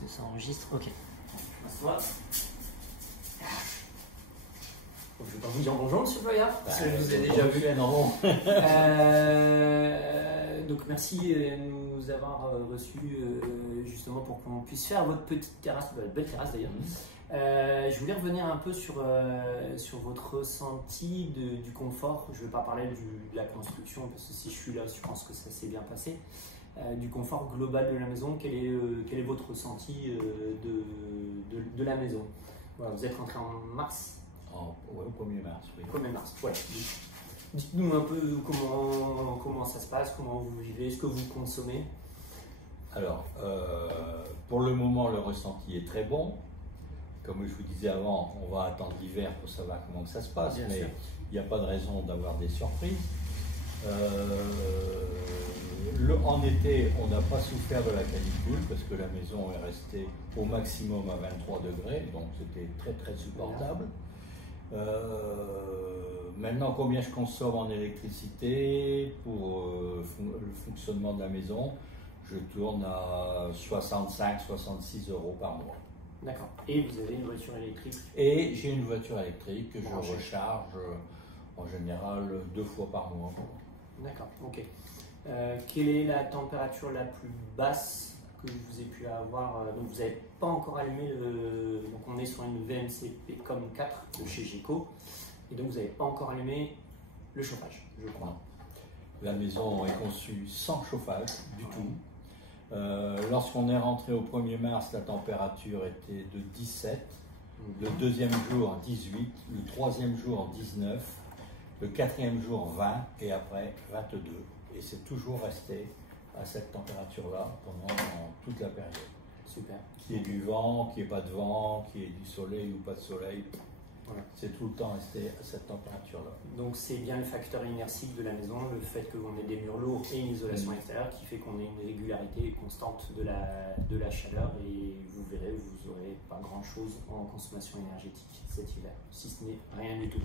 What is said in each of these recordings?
que ça enregistre. Ok. Bonsoir. Je ne vais pas vous dire bonjour, monsieur Boyard, parce que je vous ai déjà vu. Non. Donc merci de nous avoir reçus justement pour qu'on puisse faire votre petite terrasse, votre belle terrasse d'ailleurs. Je voulais revenir un peu sur votre ressenti du confort. Je ne vais pas parler de la construction parce que si je suis là, je pense que ça s'est bien passé. Du confort global de la maison, quel est votre ressenti de la maison? Voilà, vous êtes rentré en mars. Ouais, au 1er mars, oui. 1er mars, voilà. Dites-nous un peu comment ça se passe, comment vous vivez, ce que vous consommez. Alors, pour le moment, le ressenti est très bon. Comme je vous disais avant, on va attendre l'hiver pour savoir comment ça se passe, mais il n'y a pas de raison d'avoir des surprises. En été, on n'a pas souffert de la canicule parce que la maison est restée au maximum à 23 degrés, donc c'était très très supportable. Maintenant, combien je consomme en électricité pour le fonctionnement de la maison? Je tourne à 65-66 € par mois. D'accord. Et vous avez une voiture électrique? Et j'ai une voiture électrique que je recharge en général 2 fois par mois. D'accord, ok. Quelle est la température la plus basse que vous ayez pu avoir? Donc vous n'avez pas encore allumé le... Donc on est sur une VMC Pcom 4 de chez Geco. Et donc vous n'avez pas encore allumé le chauffage, je crois. Non. La maison est conçue sans chauffage du tout. Lorsqu'on est rentré au 1er mars, la température était de 17. Le deuxième jour 18, le troisième jour 19, le quatrième jour 20 et après 22. Et c'est toujours resté à cette température-là pendant toute la période. Super. Qu'il y ait du vent, qu'il n'y ait pas de vent, qu'il y ait du soleil ou pas de soleil, voilà. C'est tout le temps resté à cette température-là. Donc c'est bien le facteur immersif de la maison, le fait que l'on ait des murs lourds et une isolation extérieure qui fait qu'on ait une régularité constante de la chaleur, et vous verrez, vous n'aurez pas grand-chose en consommation énergétique cet hiver, si ce n'est rien du tout.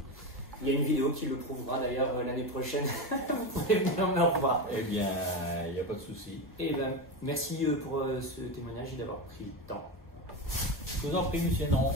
Il y a une vidéo qui le prouvera d'ailleurs l'année prochaine. Vous pourrez venir me revoir. Eh bien, il n'y a pas de souci. Eh bien, merci pour ce témoignage et d'avoir pris le temps. Je vous en prie, monsieur Non.